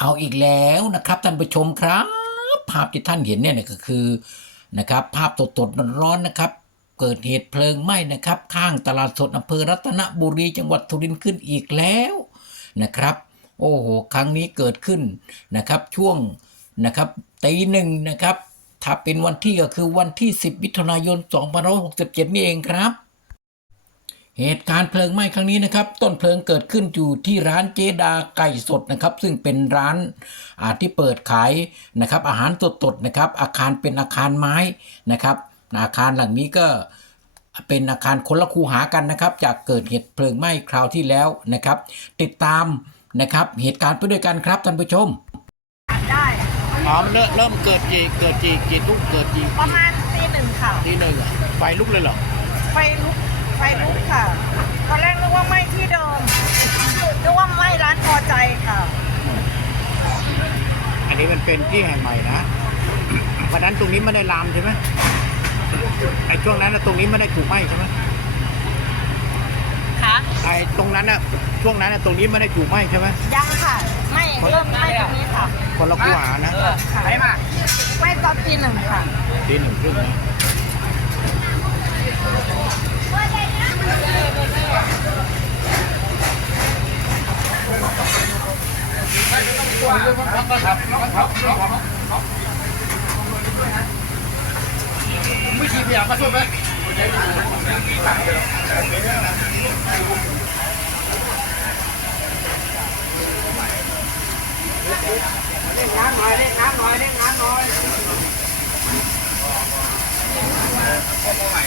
เอาอีกแล้วนะครับท่านผู้ชมครับ ภาพที่ท่านเห็นเนี่ยก็คือนะครับ ภาพสดๆร้อนๆนะครับ เกิดเหตุเพลิงไหม้นะครับ ข้างตลาดสดอำเภอรัตนบุรีจังหวัดสุรินทร์ขึ้นอีกแล้วนะครับ โอ้โหครั้งนี้เกิดขึ้นนะครับช่วงนะครับตีหนึ่งนะครับ ถ้าเป็นวันที่ก็คือวันที่ 10มิถุนายน2567 นี่เองครับ เหตุการณ์เพลิงไหม้ครั้งนี้นะครับ ต้นเพลิงเกิดขึ้นอยู่ที่ร้านเจดาไก่สดนะครับ ซึ่งเป็นร้านอ่าที่เปิดขายนะครับ อาหารสดๆนะครับ อาคารเป็นอาคารไม้นะครับ อาคารหลังนี้ก็เป็นอาคารคนละคูหากันนะครับ จากเกิดเหตุเพลิงไหม้คราวที่แล้วนะครับ ติดตามนะครับ เหตุการณ์ไปด้วยกันครับท่านผู้ชมได้อ๋อมันเริ่มเริ่มเกิดกี่เกิดกี่กี่ทุกเกิดกี่ประมาณตีหนึ่งค่ะทีหนึ่งอะไฟลุกเลยเหรอไฟลุก ไฟลุกค่ะ ตอนแรกนึกว่าไหม้ที่เดิมนึกว่าไหม้ร้านพอใจค่ะ อันนี้มันเป็นที่แห่งใหม่นะวันนั้นตรงนี้ไม่ได้ลามใช่ไหมไอ้ช่วงนั้นน่ะตรงนี้ไม่ได้ถูกไหม้ใช่ไหมค่ะไอ้ตรงนั้นน่ะช่วงนั้นน่ะตรงนี้ไม่ได้ถูกไหม้ใช่ไหมยังค่ะไหม้เริ่มไหม้ตรงนี้ค่ะคนละคูหานะค่ะไหม้ตอนตีหนึ่งค่ะทีหนึ่งครึ่ง นะ เสียง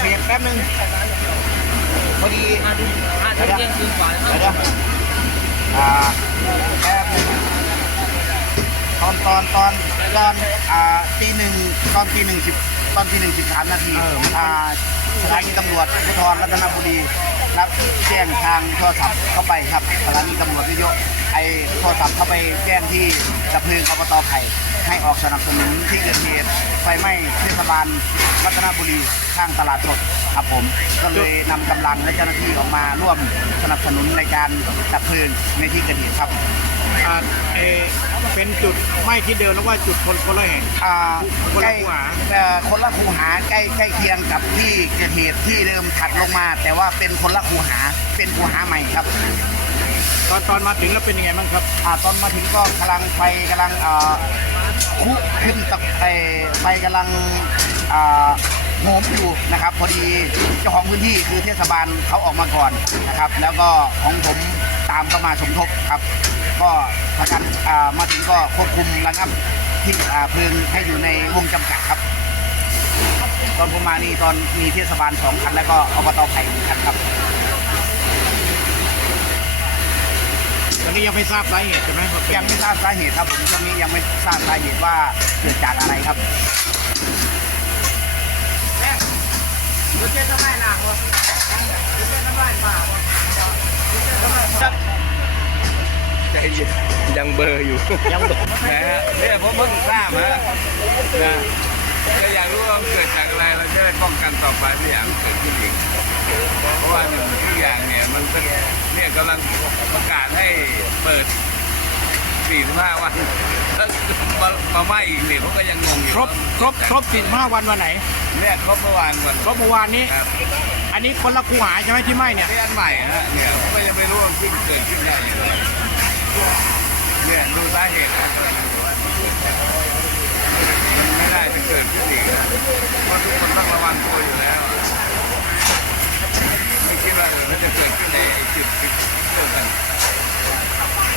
เสียงแป๊บนึงพอดีห้าทุ่มห้าทุ่มเที่ยงคืนกว่าแล้วเดี๋ยวเดี๋ยว อ่าแป๊บตอนตอนตอนตอนอ่าตีหนึ่งตอนตีหนึ่งสิบตอนตีหนึ่งสิบสามนาทีอ่าสถานีตำรวจภูธรรัตนบุรีรับแจ้งทางโทรศัพท์เข้าไปครับสถานีตำรวจวิทยุไอโทรศัพท์เข้าไปแจ้งที่ดับเพลิงอบตไผ่ให้ออกสนับสนุนที่เกิดเหตุไฟไหม้เทศบาลรัตนบุรีข้างตลาดสด ครับผมก็เลยนำกำลังและเจ้าหน้าที่ออกมาร่วมสนับสนุนในการดับเพลิงในที่เกิดเหตุครับอ่าเออเป็นจุดไหม้ที่เดิมแล้วว่าจุดคนคนละแห่ง อ่าคนใกละล้คูหา เอ่อคนละคูหาใกล้ใกล้เคียงกับที่เกิดเหตุที่เดิมถัดลงมา แต่ว่าเป็นคนละคูหาเป็นคูหาใหม่ครับ ตอนตอนมาถึงแล้วเป็นยังไงบ้างครับ อ่าตอนมาถึงก็กำลังไฟกำลังอ่าคุขึ้นตะไอไฟกำลังอ่า โหมอยู่นะครับ พอดีเจ้าของพื้นที่คือเทศบาลเขาออกมาก่อนนะครับ แล้วก็ของผมตามเข้ามาสมทบครับ ก็พากันอ่ามาถึงก็ควบคุมระงับที่อ่าเพลิงให้อยู่ในวงจำกัดครับ ตอนผมมานี่ตอนมีเทศบาลสองคัน แล้วก็อบตไผ่หนึ่งคันครับตอนนี้ยังไม่ทราบสาเหตุใช่ไหมว่าเป็นยังไม่ทราบสาเหตุครับผมตอนนี้ยังไม่ทราบสาเหตุว่าเกิดจากอะไรครับ ใจเย็นยังเบอร์อยู่ยังเบลอนะฮะเนี่ยผมเพิ่งทราบฮะนะก็อยากรู้ว่าเกิดจากอะไรเราจะได้ป้องกันต่อไปไม่อยากเกิดขึ้นอีกเพราะว่าหนึ่งทุกอย่างเนี่ยมันเป็นเนี่ยกำลังประกาศให้เปิด 45วันแล้วมามาไหม้อีกเนี่ยผมก็ยังงงอยู่ครบครบครบสิบห้าวันวันไหน เนี่ยครบเมื่อวานก่อนครบเมื่อวานนี้ ครับอันนี้คนละคูหาใช่ไหมที่ไหมเนี่ยนี่อันใหม่ฮะเนี่ยผมก็ยังไม่รู้ว่าที่เกิดขึ้นได้ยังไงเนี่ยดูสาเหตุนะมันไม่ได้จะเกิดขึ้นอีกนะเพราะทุกคนต้องระวังตัวอยู่แล้วอะไม่คิดว่าเออมันจะเกิดขึ้นในไอ้จุดจุดเกิดกัน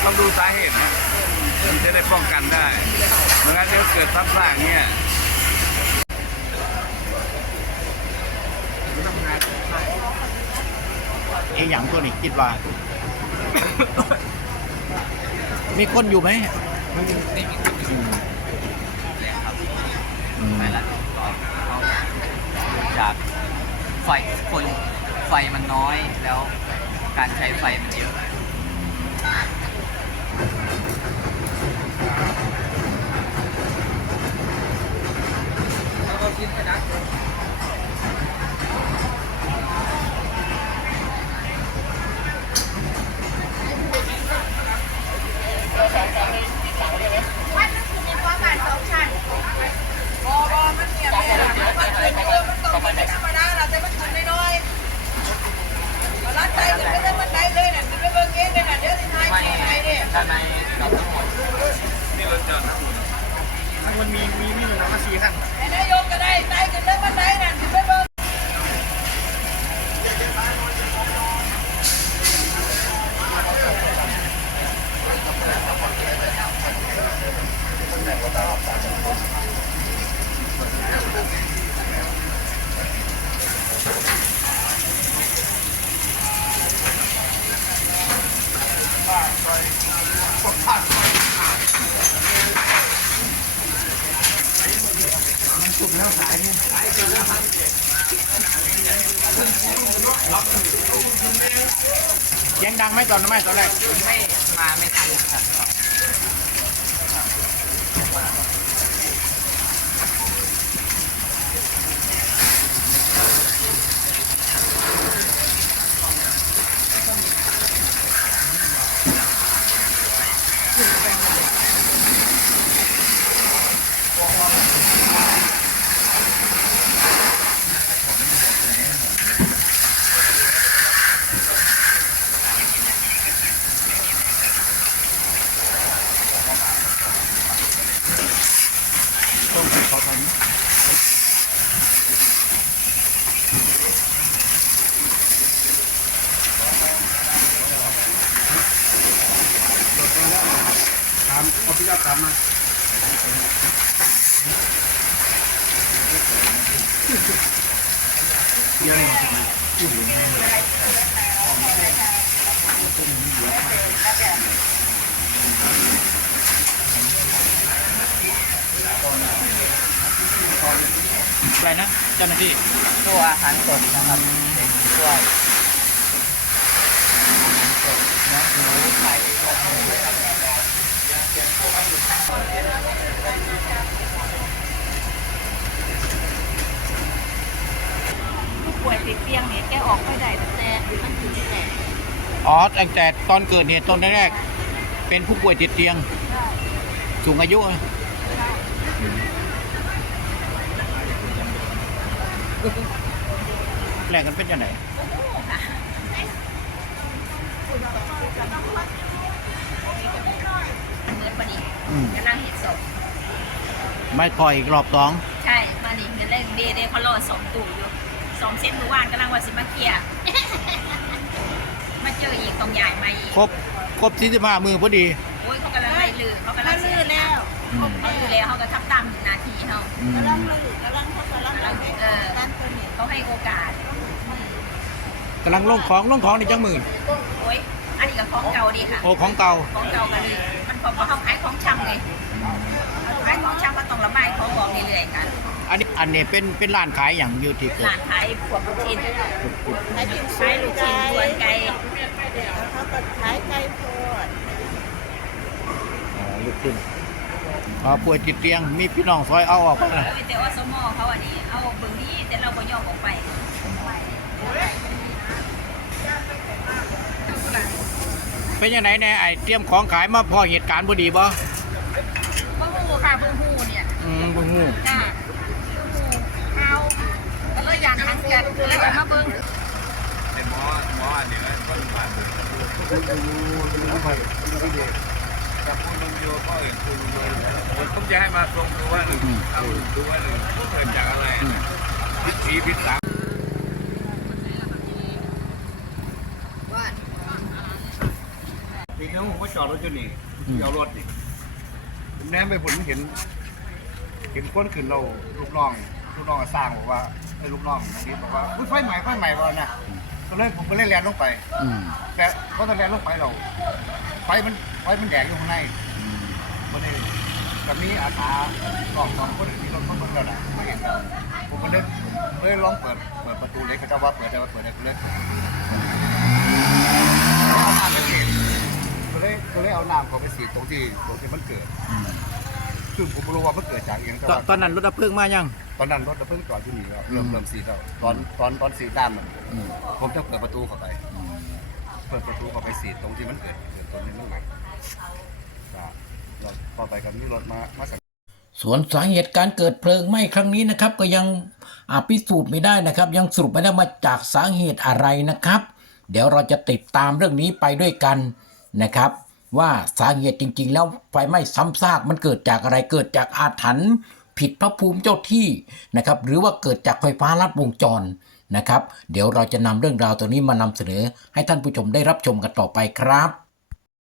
ต้องดูสาเหตุนะ มันจะได้ป้องกันได้ไม่งั้นเดี๋ยวเกิดซ้ำซากเนี่ยเองอย่างตัวนี้คิดว่า มีคนอยู่ไหมไปละจากไฟคนไฟมันน้อยแล้วการใช้ไฟมันเยอะ ว่ามันคือมีความหมายสองชั้นบอบอมันเนี่ยแม่มันขึ้นเยอะมันต้งเป็นธรรมดาเราจะมันขึ้นน้อยมาลัดใจขึ้นไปได้มันได้เลยน่ขึ้นไองน่ะเดี๋ยวสิทายไม่ะไหนเนี่ยด้านในเราทั้งมดมันมีมีมีหนึ่งมาสี่ขั้นไอ้นายกก็ได้ได้ขึ้นได้มันไดน่ะขึ้นไปเบิ่ง เสียงดังไหมตอนนั้นไหมตอนแรกไม่มาไม่ทันครับ ถามเอาพี่เจ้าถามมาอะไรนะเจ้าหน้าที่ตัวอาหารสดนะครับเป็นช่วยอาหารสดเนื้อหมูไข่ข้าวหมูครับ ผู้ป่วยติดเตียงเนี่ยแกออกไม่ได้แต่มันถึงแต่อ๋อตั้งแต่ตอนเกิดเหตุตอนแรกๆเป็นผู้ป่วยติดเตียง สูงอายุอะแรกกันเป็นยังไง พอดีอืมกำลังเห็นศพไม่พออีกรอบสอง ใช่มานี่เงินเล่นดีเด้เขารอสองตู่อยู่สองเส้นเมื่อวานกำลังว่าสิมาเคลียร์ มาเจออีกตรงใหญ่มาอีกครบ ครบสี่สิบห้ามือพอดี โอ้ยเขากำลังไล่ลือเขากำลังลือแล้วอืม เขาลือแล้วเขาก็ทำตามนาทีเขา อืมกำลังลือกำลังเขากำลังเออเขาให้โอกาส กำลังลงของลงของในจังหมื่นโอ้ย อันนี้ก็ของเก่าดีค่ะ โอ้ของเก่าของเก่ากันเลยมันพอเขาขายของชำไงขายของชำก็ต้องระบายของบอกเรื่อยๆกันอันนี้อันนี้เป็นเป็นร้านขายอย่างอยู่ที่เกิดร้านขายพวกลูกชิ้นขายลูกชิ้นส่วนไก่แล้วเขาก็ขายไก่โพดขึ้นอ่าป่วยติดเตียงมีพี่น้องซอยเอาออกไปนะแต่ว่าสมอเขาอันนี้เอาเบิ่งนี้แต่เราบ่ยอมออกไป เป็นยังไงแน่ไอ้เตรียมของขายมาพอเหตุการณ์พอดีบ่เบิ่งหูค่ะเบิ่งหูเนี่ยอืมบ่ฮู้จ้าเอาก็เลยอยากทั้งแกนเลยอยากมาเบิ่งไอ้หมอหมออันนี้มันต้นผ่านกับคุณลุงโยก็เห็นคุณลุงโยผมจะให้มาตรงดูว่าหนึ่งเอาดูว่าหนึ่งเกิดจากอะไรพิษสีพิษสามทีนี้ผมก็ จอดรถอยู่นี่เดี๋ยวรถนี่ผมแนมไปผมเห็น เห็นคนขึ้นเราลูกน้องลูกน้องก็สร้างบอกว่าไอ้ลูกน้องอันนี้บอกว่าอุ๊ยไฟใหม่ไฟใหม่ก่อนนะก็เลยผมก็เลยแลนลงไปอืมแต่เขาตะแลนลงไปเราไฟมันไฟมันแดงอยู่ข้างในมันนี่แบบนี้อาสากองสองคนที่รถเขาเบิ่งแล้วนะไม่เห็นแล้วผมก็เลยเลยลองเปิดเปิดประตูเล็กเขาจะว่าเปิดได้ว่าเปิดได้ก็เลยเปิดเอาน้ำไปฉีดก็ เลยก็เลยเอาน้ำเขาไปฉีดตรงที่ตรงที่มันเกิด ซึ่งผมไม่รู้ว่ามันเกิดจากอย่างตแต่อนว่าตอนนั้นรถดับเพลิงมายัง ตอนนั้นรถดับเพลิงจอดที่นี่แล้วเริ่มเริ่มสีแล้วตอนตอนตอนสีด้านมันอืมผมจะเปิดประตูเข้าไป เปิดประตูเข้าไปสีตรงที่มันเกิดเกิดตรงนี้มันใหม่ก็เราพอไปกับนี่รถมามาสักส่วนสาเหตุการเกิดเพลิงไหม้ครั้งนี้นะครับ ก็ยังอาพิสูจน์ไม่ได้นะครับ ยังสรุปไม่ได้มาจากสาเหตุอะไรนะครับ เดี๋ยวเราจะติดตามเรื่องนี้ไปด้วยกัน นะครับ ว่าสาเหตุจริง ๆ แล้วไฟไหม้ซ้ำซากมันเกิดจากอะไรเกิดจากอาถรรพ์ผิดพระภูมิเจ้าที่นะครับ หรือว่าเกิดจากไฟฟ้าลัดวงจรนะครับ เดี๋ยวเราจะนำเรื่องราวตัวนี้มานำเสนอให้ท่านผู้ชมได้รับชมกันต่อไปครับ